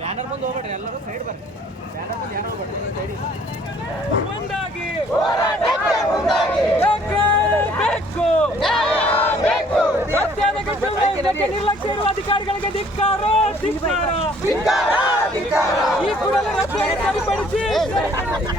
Banner ಹೋಗ್ಬೇಡ್ರಿ ಎಲ್ಲರೂ side ಬರ್ರಿ ಬ್ಯಾನರ್ ಹೋಗ್ಬೇಡ್ರಿ ಮುಂದಾಗಿ ಹೋರಾಟಕ್ಕೆ ಮುಂದಾಗಿ. ಬೇಕು? ನಿರ್ಲಕ್ಷ್ಯ ಇರುವ ಅಧಿಕಾರಿಗಳಿಗೆ ಧಿಕ್ಕಾರ ಈ ಕೂಡಲೇ ರಸ್ತೆಯನ್ನು ಸರಿಪಡಿಸಿ ಸರಿಪಡಿಸಿ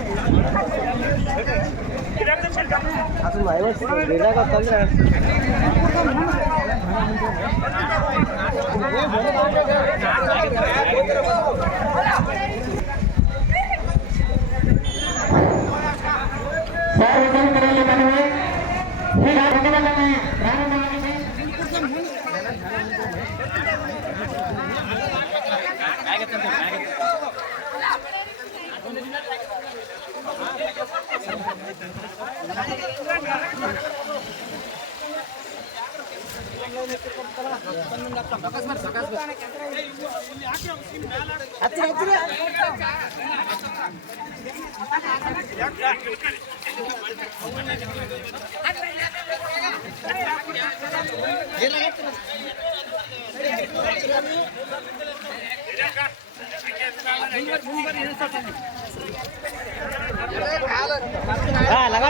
అసలు వైవస్ ఇలాగ వస్తుంది బ్యాగ్ ఎత్తండి బ్యాగ్ ಲಗಾ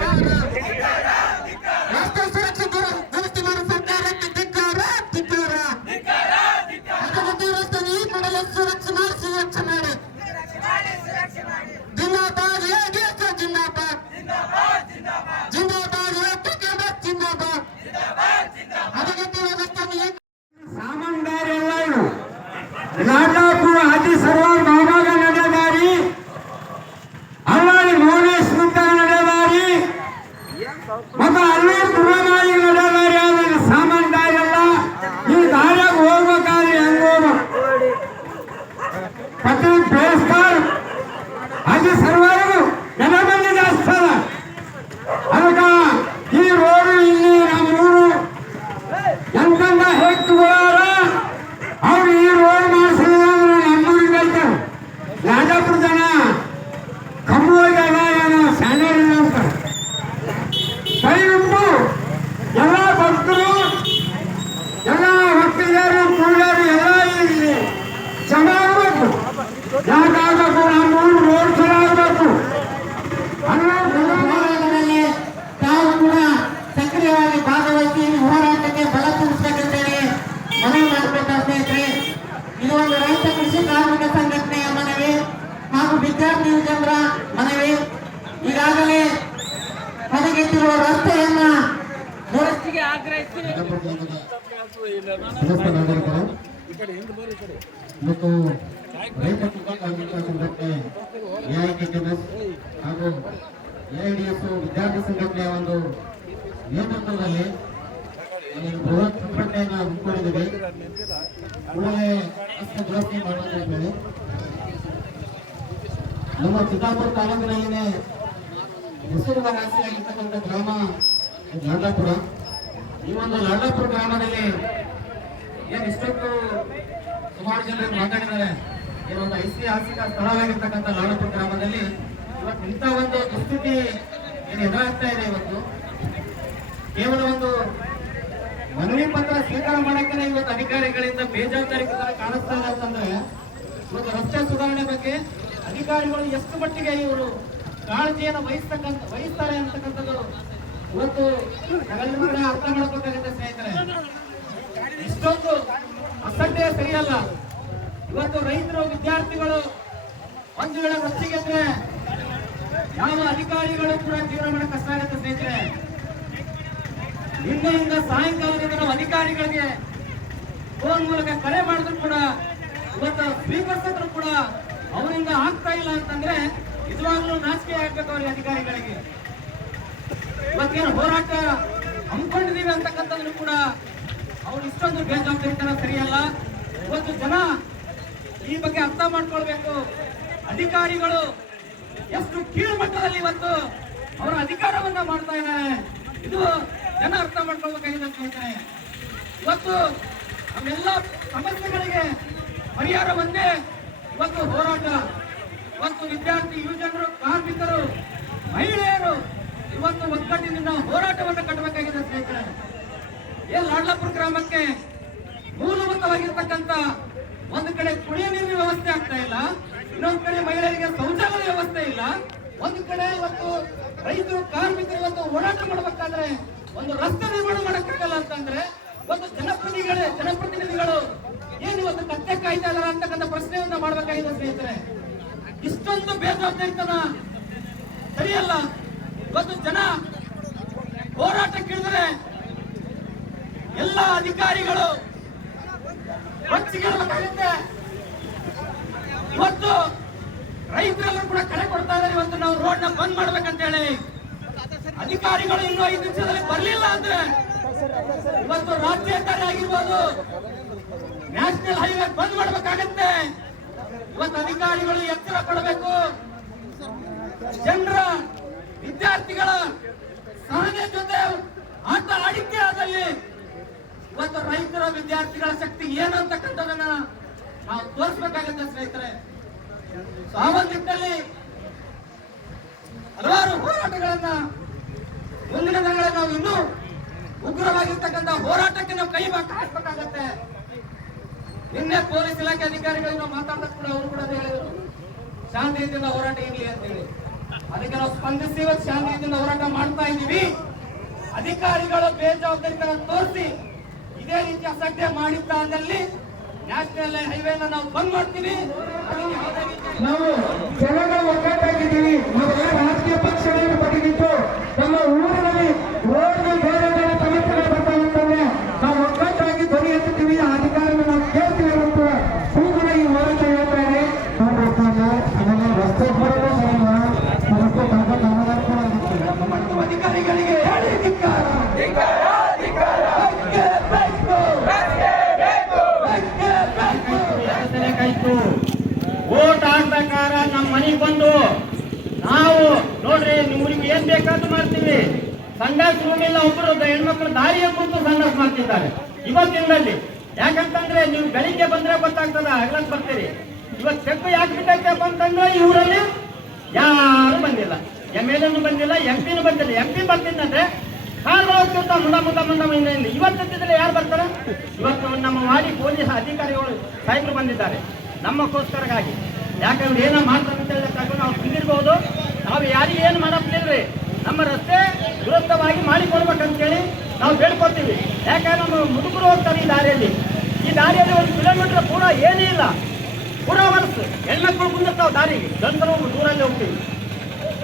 రైతులు మీకు రైతు సంಘಟನೆ ಎಐಕೆಟಿಎಸ್ ಹಾಗೂ ಎಐಡಿಎಸ್ ವಿದ್ಯಾರ್ಥಿ ಸಂಘಟನೆಯ ಒಂದು ನೇತೃತ್ವದಲ್ಲಿ ಬೃಹತ್ ಪ್ರಕಟಣೆಯನ್ನು ಹಮ್ಮಿಕೊಂಡಿದ್ದೀವಿ. ಕೂಡಲೇ ರಸ್ತೆ ದುರಸ್ತಿ ಮಾಡಬೇಕು ನಮ್ಮ ಚಿತ್ತಾಪುರ ತಾಲೂಕಿನಲ್ಲಿನೇ ಹೆಸರುವಾಸಿಯಾಗಿರ್ತಕ್ಕಂಥ ಗ್ರಾಮ ಲಾಂಡಾಪುರ ಈ ಒಂದು ಲಾಂಡಾಪುರ ಗ್ರಾಮದಲ್ಲಿ ಏನ್ ಇಷ್ಟೊಂದು ಸುಮಾರು ಜನರು ಮಾತಾಡಿದ್ದಾರೆ. ಏನೊಂದು ಐತಿಹಾಸಿಕ ಸ್ಥಳವಾಗಿರ್ತಕ್ಕಂಥ ಲಾಲಪುರ ಗ್ರಾಮದಲ್ಲಿ ಇವತ್ತು ಇಂಥ ಒಂದು ದುಸ್ಥಿತಿ ಏನು ಎದುರಾಗ್ತಾ ಇದೆ ಇವತ್ತು. ಕೇವಲ ಒಂದು ಮನವಿ ಪತ್ರ ಸ್ವೀಕಾರ ಮಾಡಕ್ಕೆ ಇವತ್ತು ಅಧಿಕಾರಿಗಳಿಂದ ಬೇಜವಾಬ್ದಾರಿ ಕಾಣಿಸ್ತಾ ಇದೆ ಅಂತಂದ್ರೆ, ಇವತ್ತು ರಸ್ತೆ ಸುಧಾರಣೆ ಬಗ್ಗೆ ಅಧಿಕಾರಿಗಳು ಎಷ್ಟು ಮಟ್ಟಿಗೆ ಇವರು ಕಾಳಜಿಯನ್ನು ವಹಿಸ್ತಕ್ಕಂಥ ವಹಿಸ್ತಾರೆ ಅಂತಕ್ಕಂಥದ್ದು ಇವತ್ತು ಕೂಡ ಅರ್ಥ ಮಾಡ್ಬೇಕಾಗುತ್ತೆ ಸ್ನೇಹಿತರೆ. ಇಷ್ಟೊಂದು ಅಸಡ್ಡೆ ಸರಿಯಲ್ಲ. ಇವತ್ತು ರೈತರು, ವಿದ್ಯಾರ್ಥಿಗಳು ಒಂದು ವೇಳೆ ರಸ್ತೆಗೆದ್ರೆ ಯಾವ ಅಧಿಕಾರಿಗಳು ಕೂಡ ಜೀವನ ಮಾಡ ಕಷ್ಟ ಆಗುತ್ತೆ ಸ್ನೇಹಿತರೆ. ನಿನ್ನೆಯಿಂದ ಸಾಯಂಕಾಲದಿಂದ ನಾವು ಅಧಿಕಾರಿಗಳಿಗೆ ಫೋನ್ ಮೂಲಕ ಕರೆ ಮಾಡಿದ್ರು ಕೂಡ, ಇವತ್ತು ಸ್ವೀಕರಿಸಿದ್ರು ಕೂಡ ಅವರಿಂದ ಆಗ್ತಾ ಇಲ್ಲ ಅಂತಂದ್ರೆ ನಿಜವಾಗ್ಲೂ ನಾಚಿಕೆ ಆಗ್ಬೇಕು ಅವ್ರಿಗೆ ಅಧಿಕಾರಿಗಳಿಗೆ. ಇವತ್ತೇನು ಹೋರಾಟ ಹಮ್ಮಿಕೊಂಡಿದೀವಿ ಅಂತಕ್ಕಂಥದ್ದು ಕೂಡ ಅವ್ರು ಇಷ್ಟೊಂದು ಬೇಜವಾಬ್ದಾರಿತನ ಸರಿಯಲ್ಲ? ಇವತ್ತು ಜನ ಈ ಬಗ್ಗೆ ಅರ್ಥ ಮಾಡ್ಕೊಳ್ಬೇಕು. ಅಧಿಕಾರಿಗಳು ಎಷ್ಟು ಕೀಳು ಮಟ್ಟದಲ್ಲಿ ಇವತ್ತು ಅವರ ಅಧಿಕಾರವನ್ನ ಮಾಡ್ತಾ ಇದ್ದಾರೆ. ಇದು ಜನ ಅರ್ಥ ಮಾಡ್ಕೊಳ್ಬೇಕಾಗಿದೆ ಸ್ನೇಹಿತರೆ ಇವತ್ತು ನಮ್ಮೆಲ್ಲ ಸಮಸ್ಯೆಗಳಿಗೆ ಪರಿಹಾರ ಒಂದೇ. ಇವತ್ತು ಹೋರಾಟ. ಇವತ್ತು ವಿದ್ಯಾರ್ಥಿ ಯುವಜನರು ಕಾರ್ಮಿಕರು, ಮಹಿಳೆಯರು ಇವತ್ತು ಒಗ್ಗಟ್ಟಿನಿಂದ ಹೋರಾಟವನ್ನು ಕಟ್ಟಬೇಕಾಗಿದೆ ಸ್ನೇಹಿತರೆ ಏನ್ ಲಾಡ್ಲಾಪುರ ಗ್ರಾಮಕ್ಕೆ ಮೂಲಭೂತವಾಗಿರ್ತಕ್ಕಂಥ ಒಂದು ಕಡೆ ಕುಡಿಯ ನೀರಿನ ವ್ಯವಸ್ಥೆ ಆಗ್ತಾ ಇಲ್ಲ, ಇನ್ನೊಂದು ಕಡೆ ಮಹಿಳೆಯರಿಗೆ ಶೌಚಾಲಯ ವ್ಯವಸ್ಥೆ ಇಲ್ಲ, ಒಂದು ಕಡೆ ಇವತ್ತು ರೈತರು, ಕಾರ್ಮಿಕರು ಇವತ್ತು ಹೋರಾಟ ಮಾಡ್ಬೇಕಾದ್ರೆ ಒಂದು ರಸ್ತೆ ನಿರ್ಮಾಣ ಮಾಡಕ್ಕಾಗಲ್ಲ ಅಂತಂದ್ರೆ ಒಂದು ಜನಪ್ರತಿನಿಧಿಗಳೇ, ಜನಪ್ರತಿನಿಧಿಗಳು ಏನ್ ಇವತ್ತು ಕತ್ತೆ ಕಾಯ್ತಾ ಇದಾರ ಅಂತಕ್ಕಂಥ ಪ್ರಶ್ನೆಯನ್ನ ಮಾಡ್ಬೇಕಾಗಿದೆ ಸ್ನೇಹಿತರೆ. ಇಷ್ಟೊಂದು ಬೇಜವಾಬ್ದಾರಿತನ ಸರಿಯಲ್ಲ? ಇವತ್ತು ಜನ ಹೋರಾಟಕ್ಕಿಳಿದ್ರೆ ಎಲ್ಲ ಅಧಿಕಾರಿಗಳು ಮತ್ತು ರೈತರೆಲ್ಲರೂ ಕೂಡ ಕರೆ ಕೊಡ್ತಾ ಇದ್ದಾರೆ. ಇವತ್ತು ನಾವು ರೋಡ್ನ ಬಂದ್ ಮಾಡ್ಬೇಕಂತ ಹೇಳಿ ಅಧಿಕಾರಿಗಳು ಇನ್ನೂ ಐದು ನಿಮಿಷದಲ್ಲಿ ಬರ್ಲಿಲ್ಲ ಅಂದ್ರೆ ಇವತ್ತು ರಾಜ್ಯ ಹೆದ್ದಾರಿ ಆಗಿರ್ಬೋದು, ನ್ಯಾಷನಲ್ ಹೈವೇ ಬಂದ್ ಮಾಡ್ಬೇಕಾಗತ್ತೆ. ಇವತ್ತು ಅಧಿಕಾರಿಗಳು ಎಚ್ಚರ ಕೊಡಬೇಕು. ಜನರ, ವಿದ್ಯಾರ್ಥಿಗಳ ಸಹನೆ ಜೊತೆ ಆಟ ಆಡಿಕೆ ಆದಲ್ಲಿ ಇವತ್ತು ರೈತರ ವಿದ್ಯಾರ್ಥಿಗಳ ಶಕ್ತಿ ಏನು ಅಂತಕ್ಕಂಥದನ್ನ ನಾವು ತೋರಿಸ್ಬೇಕಾಗತ್ತೆ ಸ್ನೇಹಿತರೆ. ಸಾಮರ್ಥ್ಯದಲ್ಲಿ ಹಲವಾರು ಹೋರಾಟಗಳನ್ನ ಮುಂದಿನ ದಿನಗಳಲ್ಲಿ ನಾವು ಇನ್ನೂ ಉಗ್ರವಾಗಿರ್ತಕ್ಕಂಥ ಹೋರಾಟಕ್ಕೆ ನಾವು ಕೈ ಹಾಕಬೇಕಾಗತ್ತೆ. ನಿನ್ನೆ ಪೊಲೀಸ್ ಇಲಾಖೆ ಅಧಿಕಾರಿಗಳು ನಾವು ಮಾತಾಡಿದಾಗ ಕೂಡ ಅವರು ಕೂಡ ಹೇಳಿದ್ರು. ಶಾಂತಿಯಿಂದ ಹೋರಾಟ ಇರಲಿ ಅಂತ ಹೇಳಿ ಅದಕ್ಕೆ ನಾವು ಸ್ಪಂದಿಸಿ ಇವತ್ತು ಶಾಂತಿಯುತದಿಂದ ಹೋರಾಟ ಮಾಡ್ತಾ ಇದ್ದೀವಿ. ಅಧಿಕಾರಿಗಳು ಬೇಜವಾಬ್ದಾರಿತನ ತೋರಿಸಿ ಇದೇ ರೀತಿ ಅಸಡ್ಡೆ ಮಾಡಿದ್ದಾದಲ್ಲಿ ನ್ಯಾಷನಲ್ ಹೈವೇನ ನಾವು ಬಂದ್ ಮಾಡ್ತೀವಿ. ನಾವು ಜನಗಳ ಒಗ್ಗಟ್ಟಾಗಿದ್ದೀವಿ. ನಾವು ರಾಜಕೀಯ ಪಕ್ಷಗಳನ್ನು ಪಡೆದಿತ್ತು ನಮ್ಮ ಊರಿನಲ್ಲಿ ರೋಡ್ಗೆ ಬೇರೆ ಬೇರೆ ಸಮಸ್ಯೆಗಳು ಬರ್ತಾವೆ ಅಂತಂದ್ರೆ ನಾವು ಒಗ್ಗಟ್ಟಾಗಿ ಧ್ವನಿ ಎತ್ತುತ್ತೀವಿ ಆ ಅಧಿಕಾರವನ್ನು ನಾವು ಕೇಳ್ತೀವಿ ಮತ್ತು ಕೂಗುಣ ಈ ಹೋರಾಟ ಹೇಳ್ತಾ ಇದೆ ಆಮೇಲೆ ರಸ್ತೆ ಬರೋದು ಸರಿಯಲ್ಲ ರಸ್ತೆ ಕಾಗದ ಕಾಮಗಾರಿ ಕೂಡ ಆಗುತ್ತೆ ಮತ್ತು ಅಧಿಕಾರಿಗಳಿಗೆ ಹೇಳಿ ಧಿಕ್ಕಾರ. ಬೇಕೇ ಬೇಕು. ಬೇಕೇ ಬೇಕು. ಬೇಕಾಯ್ತು ಓಟ್ ಹಾಕ್ಬೇಕಾರ ನಮ್ಮ ಮನೆಗೆ ಬಂದು ನಾವು ನೋಡ್ರಿ ನಿಮ್ಗೆ ಏನ್ ಬೇಕಾದ್ರೂ ಮಾಡ್ತೀವಿ. ಸಂಡಾಸ್ ರೂಮ್ ಇಲ್ಲ ಒಬ್ಬರು ಹೆಣ್ಮಕ್ಳು ದಾರಿಯ ಕುಂತು ಸಂಡಾಸ್ ಮಾಡ್ತಿದ್ದಾರೆ. ಇವತ್ತಿನಲ್ಲಿ ಯಾಕಂತಂದ್ರೆ ನೀವು ಬೆಳಿಗ್ಗೆ ಬಂದ್ರೆ ಗೊತ್ತಾಗ್ತದ ಹಗಲಕ್ ಬರ್ತೀರಿ. ಇವತ್ತು ಚೆಕ್ ಯಾಕೆ ಬಿಟ್ಟೈತಪ್ಪ ಅಂತಂದ್ರೆ ಊರಲ್ಲಿ ಯಾರು ಬಂದಿಲ್ಲ. ಎಂ ಎಲ್ ಎನು ಬಂದಿಲ್ಲ, ಎಂ ಪಿನೂ ಬಂದಿಲ್ಲ. ಎಂ ಪಿ ಬರ್ತಿದ್ದಂದ್ರೆ ಕಾರ್ ಹೋಗ್ತಿರ್ತಾವ ಮುಂದ ಮುಂದ ಮುಂದ ಮುಂದ, ಹಿಂದೆ. ಇವತ್ತು ಎತ್ತಿದ್ರೆ ಯಾರು ಬರ್ತಾರೆ? ಇವತ್ತು ನಮ್ಮ ವಾಡಿ ಪೊಲೀಸ್ ಅಧಿಕಾರಿಗಳು ಸಾಹೇಬರು ಬಂದಿದ್ದಾರೆ. ನಮ್ಮಕ್ಕೋಸ್ಕರಗಾಗಿ. ಯಾಕಂದ್ರೆ ಏನೋ ಮಾಡ್ತಾರೆ ಅಂತ ಹೇಳಿದಾಗ ನಾವು ಬಂದಿರ್ಬೋದು. ನಾವು ಯಾರಿಗೆ ಏನು ಮಾಡಪ್ಲಿಲ್ರಿ, ನಮ್ಮ ರಸ್ತೆ ವಿರುದ್ಧವಾಗಿ ಮಾಡಿಕೊಡ್ಬೇಕಂತೇಳಿ ನಾವು ಬೇಡ್ಕೊತೀವಿ. ಯಾಕಂದ್ರೆ ನಮ್ಮ ಮುದುಕರು ಹೋಗ್ತಾರೆ ಈ ದಾರಿಯಲ್ಲಿ. ಈ ದಾರಿಯಲ್ಲಿ ಒಂದು ಕಿಲೋಮೀಟರ್ ಪೂರ ಏನೂ ಇಲ್ಲ. ಪೂರ ವರ್ಷ ಹೆಣ್ಮಕ್ಳು ಕುಂದಿರ್ತಾವೆ ದಾರಿಗೆ. ಗಂಡರು ದೂರಲ್ಲಿ ಹೋಗ್ತೀವಿ.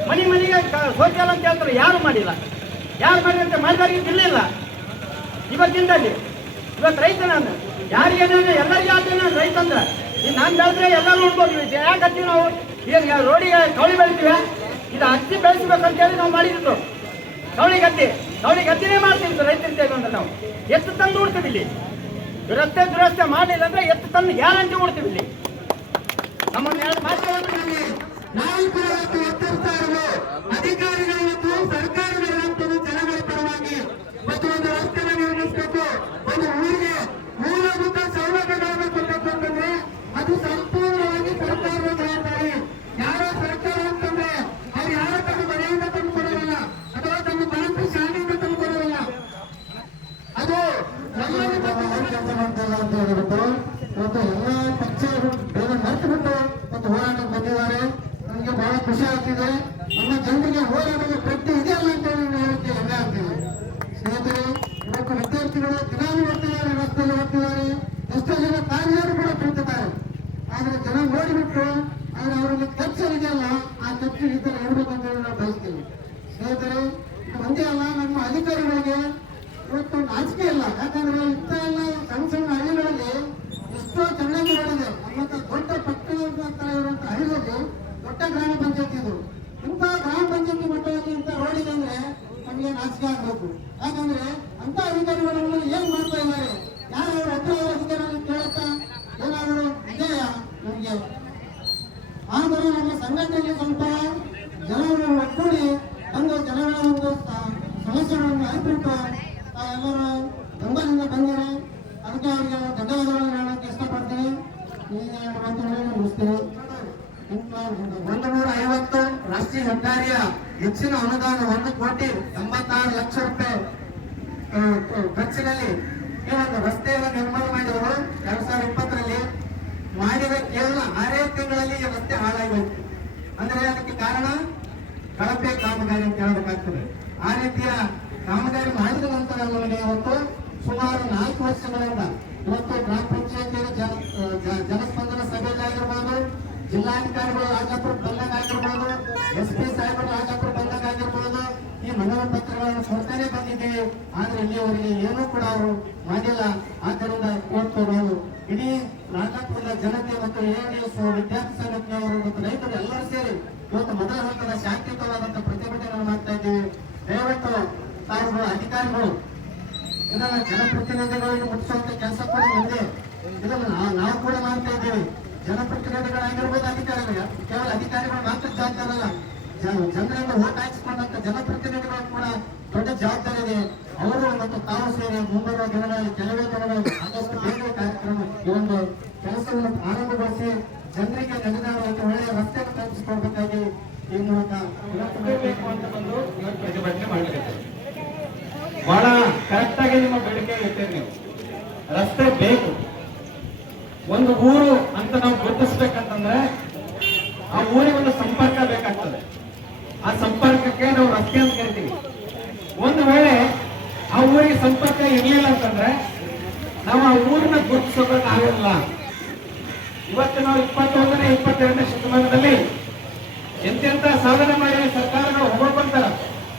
ಮನೆ ಮನೆಗೆ ಶೌಚಾಲಯ ಅಂತ ಹೇಳ್ತಾರೆ, ಯಾರು ಮಾಡಿಲ್ಲ. ಯಾರು ಮಾಡಿದಂತೆ ಮಾಡಿದವರಿಗೆ ತಿಳಿಲ್ಲ ಇವತ್ತಿಂದಲ್ಲಿ. ಇವತ್ತು ರೈತ ನಾನು. ಯಾರಿಗೆ ಎಲ್ಲರಿಗೆ ಆದ್ರೆ ರೈತ ಅಂದ್ರೆ ಈಗ ನಾನು ಬೆಳೆದ್ರೆ ಎಲ್ಲ ನೋಡ್ಬೋದು ಯಾಕತ್ತೀವಿ ನಾವು? ಈಗ ರೋಡಿಗೆ ಕೌಳಿ ಬೆಳಿತೀವಿ. ಇದು ಹತ್ತಿ ಬೆಳೆಸ್ಬೇಕಂತೇಳಿ ನಾವು ಮಾಡಿದ್ರು ಕವಳಿ ಗದ್ದೆ. ಕವಳಿ ಗದ್ದೆನೇ ಮಾಡ್ತೀವಿ ರೈತರಿದ್ದೇವೆ ಅಂದ್ರೆ ನಾವು. ಎತ್ತು ತಂದು ಉಡ್ತೀವಿ ಇಲ್ಲಿ. ದುರಸ್ತೆ ದುರಸ್ತೆ ಮಾಡಲಿಲ್ಲ ಅಂದ್ರೆ ಎತ್ತು ತಂದು ಗ್ಯಾರಂಟಿ ಉಡ್ತೀವಿ ಇಲ್ಲಿ. ನಮ್ಮನ್ನು ಎರಡು ಮಾತುಗಳನ್ನು ನಾವು ಕೂಡ ಇವತ್ತು ಎಚ್ಚರಿಸ್ತಾ ಇರುವ ಅಧಿಕಾರಿಗಳು ಮತ್ತು ಸರ್ಕಾರಗಳಿರುವಂತಹ ಜನಗಳ ಪರವಾಗಿ. ಮತ್ತು ಒಂದು ರಸ್ತೆನ ನಿರ್ಮಿಸಬೇಕು. ಒಂದು ಊರಿಗೆ ಮೂಲಭೂತ ಸೌಲಭ್ಯಗಳನ್ನು ಕೊಡಬೇಕು ಅಂತಂದ್ರೆ ಅದು ಸಂಪೂರ್ಣವಾಗಿ ಸರ್ಕಾರದ ಜವಾಬ್ದಾರಿ ಯಾರೋ ಸರ್ಕಾರ ಅಂತಂದ್ರೆ ಅವ್ರು ಯಾರೋ ತಮ್ಮ ಮನೆಯಿಂದ ತಂದು ಕೊಡೋದಿಲ್ಲ ಅಥವಾ ತಮ್ಮ ಮನಸ್ಸು ಶಾಲೆಯಿಂದ ತಂದು ಕೊಡೋದಿಲ್ಲ ಅದು ನಮ್ಮಲ್ಲಿ ಕೆಲಸ ಮಾಡ್ತಿಲ್ಲ ಅಂತ ಹೇಳ್ಬಿಟ್ಟು ಇವತ್ತು ಎಲ್ಲ ಪಕ್ಷಗಳು ಬೇಗ ಮರೆತು ಬಿಟ್ಟು ಒಂದು ಹೋರಾಟಕ್ಕೆ ಬಂದಿದ್ದಾರೆ ನನಗೆ ಬಹಳ ಖುಷಿ ಆಗ್ತಿದೆ ನಮ್ಮ ಜನರಿಗೆ ಹೋರಾಟದ ಪ್ರತಿ ಇದೆಯಲ್ಲ ಅಂತ ಹೇಳಿ ನಾನು ಹೇಳಕ್ಕೆ ಹೆಮ್ಮೆ ಆಗ್ತಿದೆ ಸ್ನೇಹಿತರೆ ಇವತ್ತು ವಿದ್ಯಾರ್ಥಿಗಳು ದಿನಾಲು ಬರ್ತಿದ್ದಾರೆ ರಸ್ತೆಯಲ್ಲಿ ಬರ್ತಿದ್ದಾರೆ ಎಷ್ಟೋ ಜನ ತಾಯಿಯರು ಕೂಡ ಕುಳಿತಿದ್ದಾರೆ ಆದ್ರೆ ಜನ ನೋಡಿಬಿಟ್ಟು ಆದ್ರೆ ಅವರಲ್ಲಿ ಖರ್ಚು ಇದೆಯಲ್ಲ ಆ ಖರ್ಚು ಈ ತರ ಇರ್ಬೇಕಂತ ಹೇಳಿ ನಾವು ಬಯಸ್ತೀವಿ ಸ್ನೇಹಿತರೆ ಇದು ಒಂದೇ ಅಲ್ಲ ನಮ್ಮ ಅಧಿಕಾರಿಗಳಿಗೆ ಇವತ್ತು ನಾಚಿಕೆ ಇಲ್ಲ ಯಾಕಂದ್ರೆ ಇಂಥ ಎಲ್ಲ ಸಣ್ಣ ಸಣ್ಣ ಹಳ್ಳಿಗಳಲ್ಲಿ ಎಷ್ಟೋ ಚೆನ್ನಾಗಿ ಮಾಡಿದೆ ನಮ್ಮಂತ ದೊಡ್ಡ ಪಟ್ಟಣ ಇರುವಂತ ಹಳ್ಳಿಯಲ್ಲಿ ದೊಡ್ಡ ಗ್ರಾಮ ಪಂಚಾಯತಿ ಇದು. ಇಂಥ ಗ್ರಾಮ ಪಂಚಾಯತಿ ಮಟ್ಟದಲ್ಲಿ ಇಂಥ ರೋಡ್ ಇದೆ ಅಂದ್ರೆ ನಮಗೆ ನಾಚಿಕೆ ಆಗ್ಬೇಕು. ಯಾಕಂದ್ರೆ ಅಂತ ಅಧಿಕಾರಿಗಳನ್ನು ಏನ್ ಮಾಡ್ತಾ ಇದ್ದಾರೆ ಯಾರು ಅವ್ರ ಹತ್ರ ಅವ್ರ ಅಧಿಕಾರಿಗಳು ಕೇಳತ್ತ ಏನಾದರೂ ಇದೆಯಾ ನಮಗೆ ಆದರೂ ನಮ್ಮ ಸಂಘಟನೆಯಲ್ಲಿ ಸ್ವಲ್ಪ ಜನರು ಒಗ್ಗೂಡಿ ಒಂದು ಜನಗಳ ಒಂದು ಸ- ಸಮಸ್ಯೆಗಳನ್ನು ಅರಿತುಬಿಟ್ಟು ಎಲ್ಲರೂ ಬೆಂಬಲಿಂದ ಬಂದಿರಿ ಅದಕ್ಕೆ ಅವರಿಗೆ ಧನ್ಯವಾದಗಳನ್ನು ಹೇಳಕ್ಕೆ ಇಷ್ಟಪಡ್ತೀನಿ ಈಗ ಎರಡು ಮಾತುಗಳನ್ನು ಮುಗಿಸ್ತೀನಿ ಒಂದು ನೂರ ಐವತ್ತು ರಾಷ್ಟ್ರೀಯ ಹೆದ್ದಾರಿಯ ಹೆಚ್ಚಿನ ಅನುದಾನ ಒಂದು ಕೋಟಿ ಎಂಬತ್ತಾರು ಲಕ್ಷ ರೂಪಾಯಿ ಖರ್ಚಿನಲ್ಲಿ ಈ ಒಂದು ರಸ್ತೆಯನ್ನು ನಿರ್ಮಾಣ ಮಾಡಿದವರು ಎರಡ್ ಸಾವಿರದ ಇಪ್ಪತ್ತರಲ್ಲಿ ಮಾಡಿದ ಕೇವಲ ಆರೇ ತಿಂಗಳಲ್ಲಿ ಈ ರಸ್ತೆ ಹಾಳಾಗೋಯ್ತು. ಅಂದ್ರೆ ಅದಕ್ಕೆ ಕಾರಣ ಕಳಪೆ ಕಾಮಗಾರಿ ಅಂತ ಹೇಳಬೇಕಾಗ್ತದೆ. ಆ ರೀತಿಯ ಕಾಮಗಾರಿ ಮಾಡಿದ ನಂತರ ನಮಗೆ ಇವತ್ತು ಸುಮಾರು ನಾಲ್ಕು ವರ್ಷಗಳಿಂದ ಇವತ್ತು ಗ್ರಾಮ ಪಂಚಾಯತಿಯಲ್ಲಿ ಜನ ಜನಸ್ಪಂದನ ಸಭೆಯಲ್ಲಿ ಆಗಿರ್ಬೋದು, ಜಿಲ್ಲಾಧಿಕಾರಿಗಳು ರಾಜಾಪುರ ಬಂದಾಗ ಆಗಿರ್ಬೋದು, ಎಸ್ ಪಿ ಸಾಹೇಬರು ರಾಜಾಪುರ ಆಗಿರ್ಬೋದು ಈ ಮನವಿ ಪತ್ರಗಳನ್ನು ಕೊಡ್ತಾನೆ ಬಂದಿದ್ದೇವೆ. ಆದ್ರೆ ಇಲ್ಲಿಯವರೆಗೆ ಏನೂ ಕೂಡ ಅವರು ಮಾಡಿಲ್ಲ. ಆದ್ದರಿಂದ ನಾವು ಇಡೀ ರಾಜಾಪುರದ ಜನತೆ ಮತ್ತು ಎಸ್, ವಿದ್ಯಾರ್ಥಿ ಸಂಘಟನೆಯವರು ಮತ್ತು ರೈತರು ಎಲ್ಲರೂ ಸೇರಿ ಇವತ್ತು ಮೊದಲ ಹಂತದ ಶಾಂತಿಯುತವಾದಂತಹ ಪ್ರತಿಭಟನೆ ಮಾಡ್ತಾ ಇದ್ದೇವೆ. ದಯವಿಟ್ಟು ತಾವು ಅಧಿಕಾರಿಗಳು ಇದನ್ನ ಜನಪ್ರತಿನಿಧಿಗಳಿಗೆ ಮುಟ್ಟಿಸುವಂತ ಕೆಲಸ ಕೂಡ ಮುಂದೆ ಇದನ್ನು ನಾವು- ಕೂಡ ಮಾಡ್ತಾ ಇದ್ದೇವೆ. ಜನಪ್ರತಿನಿಧಿಗಳಾಗಿರ್ಬೋದು ಅಧಿಕಾರಿಗಳು. ಕೇವಲ ಅಧಿಕಾರಿಗಳು ಮಾತ್ರ ಜವಾಬ್ದಾರಲ್ಲ ಜನರಿಂದ ಓಟ್ ಹಾಕಿಸಿಕೊಂಡಂತ ಜನಪ್ರತಿನಿಧಿಗಳು ಕೂಡ ದೊಡ್ಡ ಜವಾಬ್ದಾರಿ ಇದೆ ಅವರು ಮತ್ತು ತಾವು ಸೇರಿ ಮುಂಬರುವ ದಿನಗಳಲ್ಲಿ ಕೆಲವೇ ದಿನಗಳಲ್ಲಿ ಆದಷ್ಟು ಬೇಗ ಕಾರ್ಯಕ್ರಮ ಈ ಒಂದು ಕೆಲಸವನ್ನು ಆರಂಭಗೊಳಿಸಿ ಜನರಿಗೆ ನಡೆದಾಡುವ ಒಂದು ಒಳ್ಳೆಯ ರಸ್ತೆಯನ್ನು ಕಲ್ಪಿಸಿಕೊಡ್ಬೇಕಾಗಿ ಈ ಮೂಲಕ ಬಹಳ ಕರೆಕ್ಟ್ ಆಗಿ ನಿಮ್ಮ ಬೇಡಿಕೆ ಇರ್ತೇವೆ ನೀವು. ರಸ್ತೆ ಬೇಕು. ಒಂದು ಊರು ಅಂತ ನಾವು ಗುರುತಿಸ್ಬೇಕಂತಂದ್ರೆ ಆ ಊರಿಗೆ ಒಂದು ಸಂಪರ್ಕ ಬೇಕಾಗ್ತದೆ ಆ ಅಂತ ಒಂದು ವೇಳೆ ಆ ಊರಿಗೆ ಸಂಪರ್ಕ ಇರಲಿಲ್ಲ ಅಂತಂದ್ರೆ ನಾವು ಆ ಊರನ್ನ ಗುರುತಿಸೋದಕ್ಕೆ ಆಗಿರಲ್ಲ. ಇವತ್ತು ನಾವು ಇಪ್ಪತ್ತೊಂದನೇ, ಇಪ್ಪತ್ತೆರಡನೇ ಶತಮಾನದಲ್ಲಿ ಎಂತೆಂತ ಸಾಧನೆ ಮಾಡಿ ಸರ್ಕಾರಗಳು ಹೊಗಳ್ಕೊಂತಾರ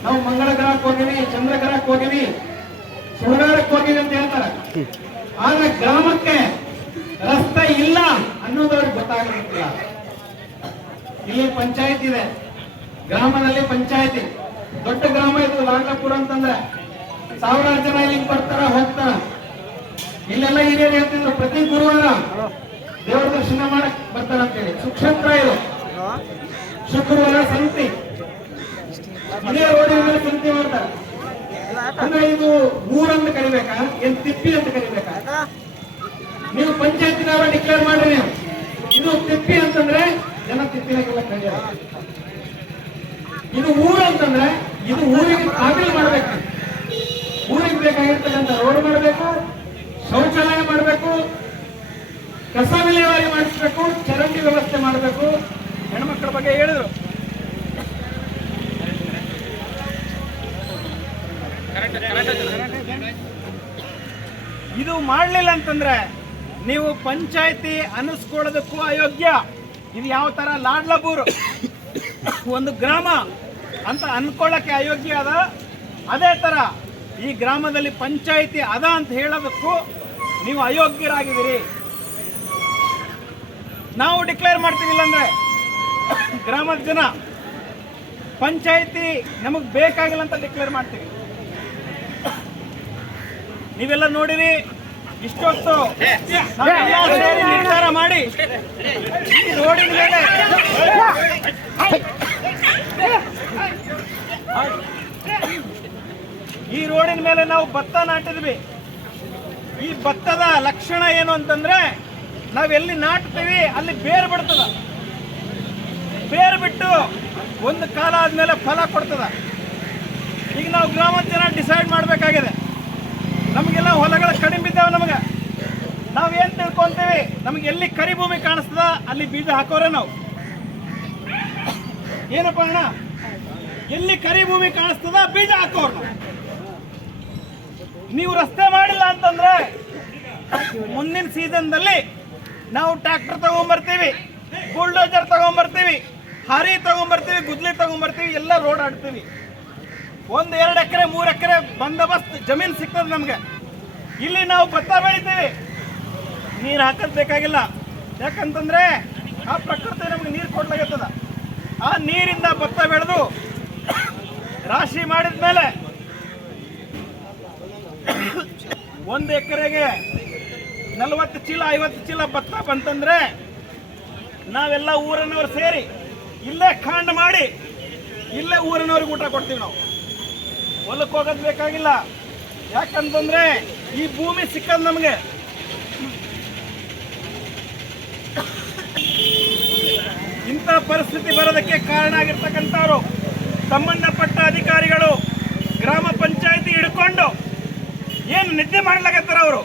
ನಾವು ಮಂಗಳ ಗ್ರಹಕ್ಕೆ ಹೋಗಿವಿ ಚಂದ್ರ ಗ್ರಹಕ್ಕೆ ಹೋಗಿವಿ ಸುರಗಾರಕ್ಕೆ ಹೋಗಿವಿ ಅಂತ ಹೇಳ್ತಾರೆ. ಆದ್ರೆ ಗ್ರಾಮಕ್ಕೆ ರಸ್ತೆ ಇಲ್ಲ ಅನ್ನೋದು ಅವ್ರಿಗೆ ಗೊತ್ತಾಗಿರುತ್ತಿಲ್ಲ ಇಲ್ಲಿ ಪಂಚಾಯತ್ ಇದೆ. ಗ್ರಾಮದಲ್ಲಿ ಪಂಚಾಯತಿ. ದೊಡ್ಡ ಗ್ರಾಮ ಇದು ಲಾಂಗಾಪುರ ಅಂತಂದ್ರೆ ಸಾವಿರಾರು ಜನ ಇಲ್ಲಿಗೆ ಬರ್ತಾರ, ಹೋಗ್ತಾರ. ಇಲ್ಲೆಲ್ಲ ಹಿರಿಯರು ಹೇಳ್ತಿದ್ರು, ಪ್ರತಿ ಗುರುವಾರ ದೇವರ ದರ್ಶನ ಮಾಡಕ್ ಬರ್ತಾರ ಅಂತೇಳಿ. ಸುಕ್ಷೇತ್ರ ಇದು. ಶುಕ್ರವಾರ ಸಂತಿ. ಮನೆಯ ರೋಡಿನ ಮೇಲೆ ಸಂತಿ ಮಾಡ್ತಾರೆ. ಅಂದ್ರೆ ಇದು ಊರಂತ ಕರಿಬೇಕಾ? ಏನ್ ತಿಪ್ಪಿ ಅಂತ ಕರಿಬೇಕಾ? ನೀವು ಪಂಚಾಯತಿನವರ ಡಿಕ್ಲೇರ್ ಮಾಡ್ರಿ ನೀವು. ಇದು ತಿಪ್ಪಿ ಅಂತಂದ್ರೆ ಜನ ತಿಪ್ಪಿನಾಗೆಲ್ಲ ಕರಿಯ ಇದು ಊರು ಅಂತಂದ್ರೆ ಇದು ಊರಿಗೆ ಕಾಬಿಲ್ ಮಾಡಬೇಕು. ಊರಿಗೆ ಬೇಕಾಗಿರ್ತಕ್ಕಂಥ ರೋಡ್ ಮಾಡಬೇಕು, ಶೌಚಾಲಯ ಮಾಡಬೇಕು, ಕಸ ವಿಲೇವಾರಿ ಮಾಡಿಸ್ಬೇಕು, ಚರಂಡಿ ವ್ಯವಸ್ಥೆ ಮಾಡಬೇಕು. ಹೆಣ್ಮಕ್ಳ ಬಗ್ಗೆ ಹೇಳಿದ್ರು. ಇದು ಮಾಡಲಿಲ್ಲ ಅಂತಂದ್ರೆ ನೀವು ಪಂಚಾಯತಿ ಅನಿಸ್ಕೊಳ್ಳೋದಕ್ಕೂ ಅಯೋಗ್ಯ. ಇದು ಯಾವ ತರ ಲಾಡ್ಲಬೂರು? ಒಂದು ಗ್ರಾಮ. ಅಂತ ಅನ್ಕೊಳ್ಳಕ್ಕೆ ಅಯೋಗ್ಯ ಅದ. ಅದೇ ತರ ಈ ಗ್ರಾಮದಲ್ಲಿ ಪಂಚಾಯಿತಿ ಅದ ಅಂತ ಹೇಳೋದಕ್ಕೂ ನೀವು ಅಯೋಗ್ಯರಾಗಿದ್ದೀರಿ. ನಾವು ಡಿಕ್ಲೇರ್ ಮಾಡ್ತೀವಿ ಇಲ್ಲಾಂದ್ರೆ ಗ್ರಾಮದ ಜನ ಪಂಚಾಯಿತಿ ನಮಗೆ ಬೇಕಾಗಿಲ್ಲ ಅಂತ ಡಿಕ್ಲೇರ್ ಮಾಡ್ತೀವಿ. ನೀವೆಲ್ಲ ನೋಡಿರಿ, ಇಷ್ಟೊತ್ತು ನಿರ್ಧಾರ ಮಾಡಿ ರೋಡಿನ ಮೇಲೆ ಈ ರೋಡಿನ ಮೇಲೆ ನಾವು ಭತ್ತ ನಾಟಿದ್ವಿ. ಈ ಭತ್ತದ ಲಕ್ಷಣ ಏನು ಅಂತಂದ್ರೆ ನಾವೆಲ್ಲಿ ನಾಟ್ತೀವಿ, ಅಲ್ಲಿ ಬೇರು ಬಿಡ್ತದ. ಬೇರು ಬಿಟ್ಟು ಒಂದು ಕಾಲ ಆದ್ಮೇಲೆ ಫಲ ಕೊಡ್ತದ. ಈಗ ನಾವು ಗ್ರಾಮಾಂತರ ಡಿಸೈಡ್ ಮಾಡಬೇಕಾಗಿದೆ. ನಮಗೆಲ್ಲ ಹೊಲಗಳು ಕಡಿಮೆ ಇದ್ದಾವೆ ನಮಗೆ. ನಾವೇನು ತಿಳ್ಕೊಂತೀವಿ, ನಮಗೆ ಎಲ್ಲಿ ಕರಿ ಭೂಮಿ ಕಾಣಿಸ್ತದ, ಅಲ್ಲಿ ಬೀಜ ಹಾಕೋರೆ ನಾವು. ಏನಪ್ಪ ಅಣ್ಣ? ಎಲ್ಲಿ ಕರಿ ಭೂಮಿ ಕಾಣಿಸ್ತದ, ಬೀಜ ಹಾಕೋರು ನಾವು. ನೀವು ರಸ್ತೆ ಮಾಡಿಲ್ಲ ಅಂತಂದ್ರೆ ಮುಂದಿನ ಸೀಸನ್ದಲ್ಲಿ ನಾವು ಟ್ರ್ಯಾಕ್ಟರ್ ತಗೊಂಬರ್ತೀವಿ, ಬುಲ್ಡೋಜರ್ ತಗೊಂಡ್ಬರ್ತೀವಿ ಹಾರಿ ತಗೊಂಡ್ಬರ್ತೀವಿ ಗುದ್ಲಿ ತಗೊಂಬರ್ತೀವಿ, ಎಲ್ಲ ರೋಡ್ ಆಡ್ತೀವಿ. ಒಂದು ಎರಡು ಎಕರೆ, ಮೂರು ಎಕರೆ ಬಂದೋಬಸ್ತ್ ಜಮೀನು ಸಿಗ್ತದೆ ನಮಗೆ. ಇಲ್ಲಿ ನಾವು ಭತ್ತ ಬೆಳಿತೀವಿ. ನೀರು ಹಾಕೋದು ಬೇಕಾಗಿಲ್ಲ. ಯಾಕಂತಂದ್ರೆ ಆ ಪ್ರಕೃತಿ ನಮಗೆ ನೀರು ಕೊಡ್ಲಾಗತ್ತದ. ಆ ನೀರಿಂದ ಭತ್ತ ಬೆಳೆದು ರಾಶಿ ಮಾಡಿದ ಮೇಲೆ ಒಂದು ಎಕರೆಗೆ ನಲವತ್ತು ಚೀಲ, ಐವತ್ತು ಚೀಲ ಭತ್ತ ಬಂತಂದ್ರೆ ನಾವೆಲ್ಲ ಊರಿನವ್ರು ಸೇರಿ ಇಲ್ಲೇ ಖಾಂಡ್ ಮಾಡಿ ಇಲ್ಲೇ ಊರಿನವ್ರಿಗೆ ಊಟ ಕೊಡ್ತೀವಿ ನಾವು. ಹೊಲಕ್ಕೆ ಹೋಗೋದು ಬೇಕಾಗಿಲ್ಲ. ಯಾಕಂತಂದ್ರೆ ಈ ಭೂಮಿ ಸಿಕ್ಕದ್ ನಮಗೆ. ಇಂಥ ಪರಿಸ್ಥಿತಿ ಬರೋದಕ್ಕೆ ಕಾರಣ ಆಗಿರ್ತಕ್ಕಂಥವ್ರು. ಸಂಬಂಧಪಟ್ಟ ಅಧಿಕಾರಿಗಳು ಗ್ರಾಮ ಪಂಚಾಯತಿ ಹಿಡ್ಕೊಂಡು ಏನು ನಿದ್ದೆ ಮಾಡ್ಲಾಕತ್ತಾರ ಅವರು?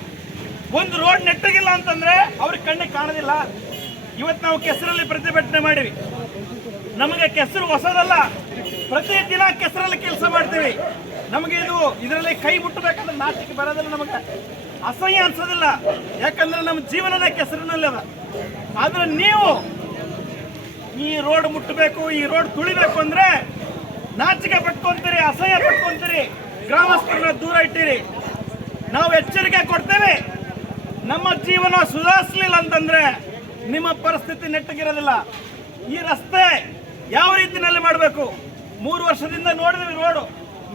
ಒಂದು ರೋಡ್ ನೆಟ್ಟಗಿಲ್ಲ ಅಂತಂದ್ರೆ ಅವ್ರಿಗೆ ಕಣ್ಣಿಗೆ ಕಾಣೋದಿಲ್ಲ. ಇವತ್ತು ನಾವು ಕೆಸರಲ್ಲಿ ಪ್ರತಿಭಟನೆ ಮಾಡಿವಿ. ನಮಗೆ ಕೆಸರು ಹೊಸದಲ್ಲ. ಪ್ರತಿ ದಿನ ಕೆಸರಲ್ಲಿ ಕೆಲಸ ಮಾಡ್ತೀವಿ. ನಮಗೆ ಇದು ಇದರಲ್ಲಿ ಕೈ ಮುಟ್ಟಬೇಕಂದ್ರೆ ನಾಚಿಕೆ ಬರೋದಿಲ್ಲ ನಮಗೆ. ಅಸಹ್ಯ ಅನ್ಸೋದಿಲ್ಲ. ಯಾಕಂದ್ರೆ ನಮ್ಮ ಜೀವನದ ಕೆಸರಿನಲ್ಲಿ ಅದ. ಆದ್ರೆ ನೀವು ಈ ರೋಡ್ ಮುಟ್ಟಬೇಕು, ಈ ರೋಡ್ ತುಳಿಬೇಕು ಅಂದ್ರೆ ನಾಚಿಕೆ ಪಟ್ಕೊಂತೀರಿ, ಅಸಹ್ಯ ಪಟ್ಕೊಂತೀರಿ, ಗ್ರಾಮಸ್ಥರನ್ನ ದೂರ ಇಟ್ಟಿರಿ. ನಾವು ಎಚ್ಚರಿಕೆ ಕೊಡ್ತೇವೆ. ನಮ್ಮ ಜೀವನ ಸುಧಾರಿಸಲಿಲ್ಲ ಅಂತಂದ್ರೆ ನಿಮ್ಮ ಪರಿಸ್ಥಿತಿ ನೆಟ್ಟಗಿರೋದಿಲ್ಲ. ಈ ರಸ್ತೆ ಯಾವ ರೀತಿನಲ್ಲಿ ಮಾಡಬೇಕು? ಮೂರು ವರ್ಷದಿಂದ ನೋಡಿದ್ವಿ ರೋಡು.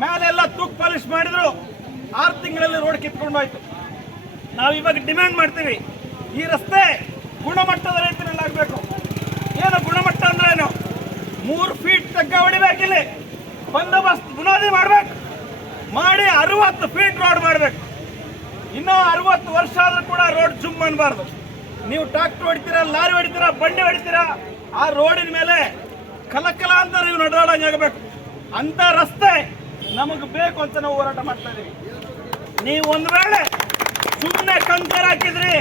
ಮೇಲೆಲ್ಲ ತೂಕ್ ಪಾಲಿಶ್ ಮಾಡಿದ್ರು. ಆರು ತಿಂಗಳಲ್ಲಿ ರೋಡ್ ಕಿತ್ಕೊಂಡೋಯ್ತು ನಾವು ಇವಾಗ ಡಿಮ್ಯಾಂಡ್ ಮಾಡ್ತೀವಿ. ಈ ರಸ್ತೆ ಗುಣಮಟ್ಟದ ರೀತಿಯಲ್ಲಿ ಆಗಬೇಕು. ಏನು ಗುಣಮಟ್ಟ ಅಂದ್ರೆ ಏನು? ಮೂರು ಫೀಟ್ ತಗ್ಗ ಹೊಡಿಬೇಕಿಲ್ಲಿ ಬಂದೋಬಸ್ತ್ ಬುನಾದಿ ಮಾಡ್ಬೇಕು. ಮಾಡಿ ಅರವತ್ತು ಫೀಟ್ ರೋಡ್ ಮಾಡ್ಬೇಕು. ಇನ್ನೂ ಅರವತ್ತು ವರ್ಷ ಆದ್ರೂ ಕೂಡ ರೋಡ್ ಜುಮ್ ಅನ್ಬಾರ್ದು. ನೀವು ಟ್ರಾಕ್ಟರ್ ಹೊಡಿತೀರಾ, ಲಾರಿ ಹೊಡಿತೀರಾ, ಬಂಡಿ ಹೊಡಿತೀರಾ, ಆ ರೋಡಿನ ಮೇಲೆ ಕಲಕಲ ಅಂತ ನೀವು ನಡೆದಾಡಂಗೆ ಆಗಬೇಕು. ಅಂತ ರಸ್ತೆ ನಮಗೆ ಬೇಕು ಅಂತ ನಾವು ಹೋರಾಟ ಮಾಡ್ತಾ ಇದೀವಿ. ನೀವು ಒಂದ್ ವೇಳೆ ಸುಮ್ಮನೆ ಕಂಕರ್ ಹಾಕಿದ್ರಿ,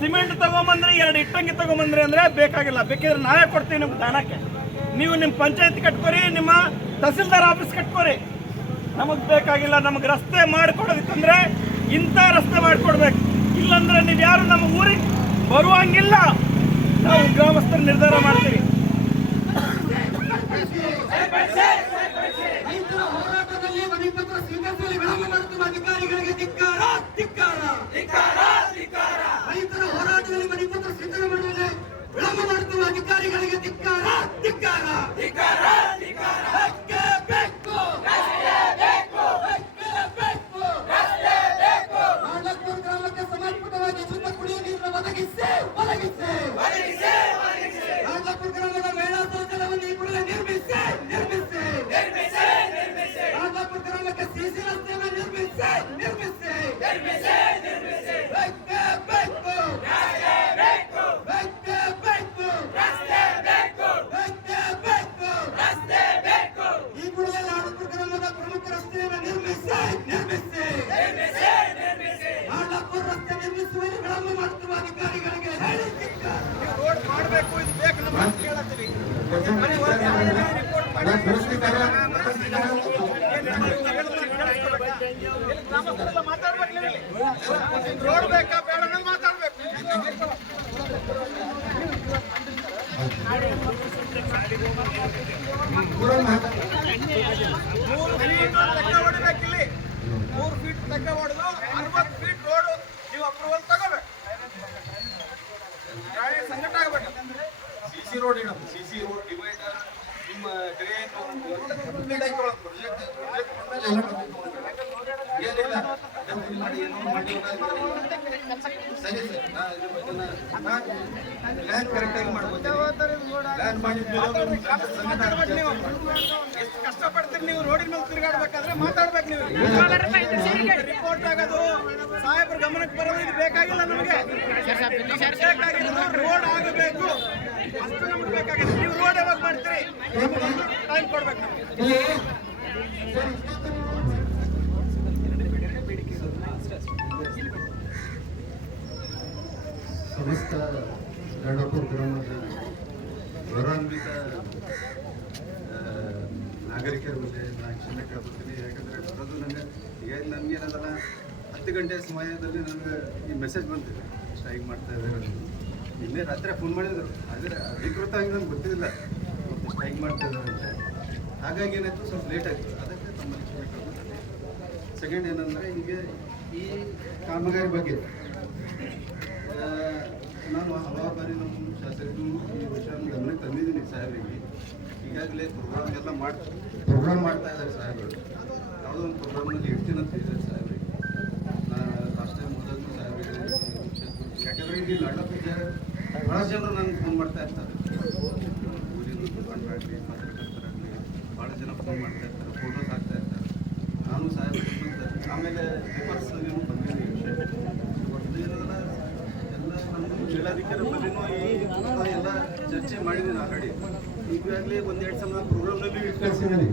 ಸಿಮೆಂಟ್ ತಗೊಂಬಂದ್ರಿ, ಎರಡು ಇಟ್ಟಂಗಿ ತಗೊಂಬಂದ್ರಿ ಅಂದ್ರೆ ಬೇಕಾಗಿಲ್ಲ. ಬೇಕಿದ್ರೆ ನಾವೇ ಕೊಡ್ತೀವಿ ನಿಮ್ಗೆ ದಾನಕ್ಕೆ. ನೀವು ನಿಮ್ಮ ಪಂಚಾಯತ್ ಕಟ್ಕೊರಿ, ನಿಮ್ಮ ತಹಸೀಲ್ದಾರ್ ಆಫೀಸ್ ಕಟ್ಕೊರಿ. ನಮಗೆ ಬೇಕಾಗಿಲ್ಲ, ನಮಗೆ ರಸ್ತೆ ಮಾಡಿಕೊಡೋದಕ್ಕಂದ್ರೆ ಇಂಥ ರಸ್ತೆ ಮಾಡಿಕೊಡ್ಬೇಕು. ಇಲ್ಲಂದ್ರೆ ನೀವು ಯಾರು ನಮ್ಮ ಊರಿಗೆ ಬರುವಂಗಿಲ್ಲ. ನಾವು ಗ್ರಾಮಸ್ಥರು ನಿರ್ಧಾರ ಮಾಡ್ತೀವಿ. ರೈತರ ಹೋರಾಟದಲ್ಲಿ ಮನೆ ಪತ್ರ ಸ್ವೀಕರಿಸಲು ವಿಳಂಬ ಮಾಡುತ್ತಿರುವ ಅಧಿಕಾರಿಗಳಿಗೆ ಧಿಕ್ಕಾರ ಧಿಕ್ಕಾರ ರೈತರ ಹೋರಾಟದಲ್ಲಿ ಮನೆ ಅಧಿಕಾರಿಗಳಿಗೆ ಧಿಕ್ಕಾರ ಧಿಕ್ಕಾರ ಬೇಕೇ ಬೇಕು ಬೇಕೇ ಬೇಕು ನಾಲ್ಕೂರು ಗ್ರಾಮಕ್ಕೆ ಸಮರ್ಪಕವಾಗಿ ಶುದ್ಧ ಕುಡಿಯುವ ನೀರನ್ನು ಒದಗಿಸಿ ಒದಗಿಸಿ ನಾಲ್ಕೂರು ಗ್ರಾಮದ ಮಹಿಳಾ ಶೌಚಾಲಯವನ್ನು ಈ ಕೂಡಲೇ ನಿರ್ಮಿಸಿ ನಿರ್ಮಿಸಿ ನಾಲ್ಕೂರು ಗ್ರಾಮಕ್ಕೆ ಸಿಸಿ ರಸ್ತೆಯನ್ನು ನಿರ್ಮಿಸಿ ನಿರ್ಮಿಸಿ ಬೇಕೇ ಬೇಕು ಬೇಕೇ ಬೇಕು ಬೇಕೇ ಬೇಕು ಈ ಕೂಡಲೇ ನಾಲ್ಕೂರು ಗ್ರಾಮದ ಪ್ರಮುಖ ರಸ್ತೆಯನ್ನು ನಿರ್ಮಿಸಿ ನಿರ್ಮಿಸಿ ನಾಲ್ಕೂರು ರಸ್ತೆ ನಿರ್ಮಿಸುವಲ್ಲಿ ವಿಳಂಬ ಮಾಡುತ್ತಿರುವ ಅಧಿಕಾರಿಗಳಿಗೆ ಹೇಳಿ ಧಿಕ್ಕಾರ. ರೋಡ್ ಮಾಡಬೇಕು ಇದು ಬೇಕು ನಮ್ಗೆ ಕೇಳತ್ತೀವಿ ರೋಡ್ ಬೇಕಾ ಬೇಡ ಅನ್ನೋದು ಮಾತಾಡ್ಬೇಕು ಮೂರು ಫೀಟ್ ತಗ್ಗ ಹೊಡಿಬೇಕಿಲ್ಲಿ ಮೂರು ಫೀಟ್ ತಗ್ಗ ಹೊಡೆದು ಅರವತ್ತು ಫೀಟ್ ರೋಡ್ ನೀವು ಅಪ್ರೂವಲ್ ತಗೋಬೇಕು ಗಾಡಿ ಸಂಕಟ ಆಗ್ಬೇಕು ಸಿಸಿ ರೋಡ್ ಇಡೋದು ಸಿಸಿ ರೋಡ್ ಡಿವೈಡರ್ ನಿಮ್ಮ ಡ್ರೈನ್ ಏನಿಲ್ಲ ಜಾಸ್ತಿ ಮಾಡಿ ಏನೋ ಮಾಡಿ ಸರಿ ಸರ್ ನಾ ಇದ್ರ ಬಗ್ಗೆ ನಾ ಪ್ಲಾನ್ ಕರೆಕ್ಟಾಗಿ ಮಾಡ್ಬೋದು ಪ್ಲಾನ್ ಮಾಡಿದ್ಮೇಲೆ ಎಷ್ಟು ಕಷ್ಟಪಡ್ತೀರಿ ನೀವು ರೋಡಿನ ಮೇಲೆ ತಿರುಗಾಡ್ಬೇಕಾದ್ರೆ ಮಾತಾಡ್ಬೇಕು ನೀವು ರಿಪೋರ್ಟ್ ಆಗೋದು ಸಾಹೇಬ್ರ ಗಮನಕ್ಕೆ ಬರೋದು ಇದು ಬೇಕಾಗಿಲ್ಲ ನಮಗೆ. ರೋಡ್ ಆಗಬೇಕು ಅಷ್ಟು ನಮ್ಗೆ ಬೇಕಾಗಿದೆ. ನೀವು ರೋಡ್ ಯಾವಾಗ ಮಾಡ್ತೀರಿ? ಟೈಮ್ ಕೊಡ್ಬೇಕು ಸಮಸ್ತ ಗಂಡಪುರ ಗ್ರಾಮದ ಗೌರವಾನ್ವಿತ ನಾಗರಿಕರ ಬಗ್ಗೆ ನಾನು ಕ್ಷಮೆ ಕೇಳ್ಕೊತೀನಿ ಯಾಕಂದರೆ ಬರೋದು ನನಗೆ ಈಗ ನನಗೇನದಲ್ಲ ಹತ್ತು ಗಂಟೆ ಸಮಯದಲ್ಲಿ ನನಗೆ ಈ ಮೆಸೇಜ್ ಬಂದಿದೆ. ಸ್ಟ್ರೈಕ್ ಮಾಡ್ತಾ ಇದ್ದಾರೆ ನಿನ್ನೆ ರಾತ್ರಿ ಫೋನ್ ಮಾಡಿದ್ರು. ಆದರೆ ಅಧಿಕೃತವಾಗಿ ನನಗೆ ಗೊತ್ತಿಲ್ಲ. ಸ್ಟ್ರೈಕ್ ಮಾಡ್ತಾ ಇದ್ದಾರೆ ಅಂತ. ಹಾಗಾಗಿ ಏನಾಯಿತು? ಸ್ವಲ್ಪ ಲೇಟ್ ಆಯಿತು. ಅದಕ್ಕೆ ತಮ್ಮ ಕ್ಷಮೆ ಸೆಕೆಂಡ್ ಏನಂದರೆ, ಹೀಗೆ ಈ ಕಾಮಗಾರಿ ಬಗ್ಗೆ ನಾನು ಹಲವಾರು ಬಾರಿ ನಮ್ಮ ಶಾಸಕರು ಈ ವಿಷಯ ಗಮನಕ್ಕೆ ತಂದಿದ್ದೀನಿ ಸಾಹೇಬರಿಗೆ. ಈಗಾಗಲೇ ಪ್ರೋಗ್ರಾಮ್ ಎಲ್ಲ ಮಾಡಿ ಪ್ರೋಗ್ರಾಮ್ ಮಾಡ್ತಾ ಇದ್ದಾರೆ ಸಾಹೇಬರು. ಯಾವುದೋ ಒಂದು ಪ್ರೋಗ್ರಾಮ್ನಲ್ಲಿ ಇಡ್ತೀನಿ ಅಂತ ಹೇಳಿದ್ದಾರೆ ಸಾಹೇಬರಿಗೆ. ನಾನು ಲಾಸ್ಟ್ ಟೈಮ್ ಹೋದಾಗೂ ಸಾಹೇಬರಿಗೆ. ಯಾಕಂದರೆ ಇಲ್ಲಿ ಲಡ್ಡ ಬಹಳ ಜನರು ನನಗೆ ಫೋನ್ ಮಾಡ್ತಾ ಇರ್ತಾರೆ. ಊರಿನ ಮುಖಂಡರಾಗಲಿ ಪತ್ರಕರ್ತರಾಗಲಿ ಭಾಳ ಜನ ಫೋನ್ ಮಾಡ್ತಾ ಇರ್ತಾರೆ ಫೋಟೋಸ್ ಹಾಕ್ತಾ ಇರ್ತಾರೆ. ನಾನು ಸಾಹೇಬ್ ಆಮೇಲೆ ಪೇಪರ್ಸ್ ನೀವು ಬಂದಿದ್ದೀನಿ ವಿಷಯ ಒಟ್ಟು ಏನಂದ್ರೆ ಎಲ್ಲ ನಮ್ಮ ಜಿಲ್ಲಾಧಿಕಾರಿ ಬಗ್ಗೆನೂ ಈ ಎಲ್ಲ ಚರ್ಚೆ ಮಾಡಿದ್ದೀನಿ ಆಲ್ರೆಡಿ ಈಗಾಗಲೇ ಒಂದೆರಡು ಸಲ ಪ್ರೋಗ್ರಾಮ್ನಲ್ಲಿ ಕಳಿಸಿದ್ದೀನಿ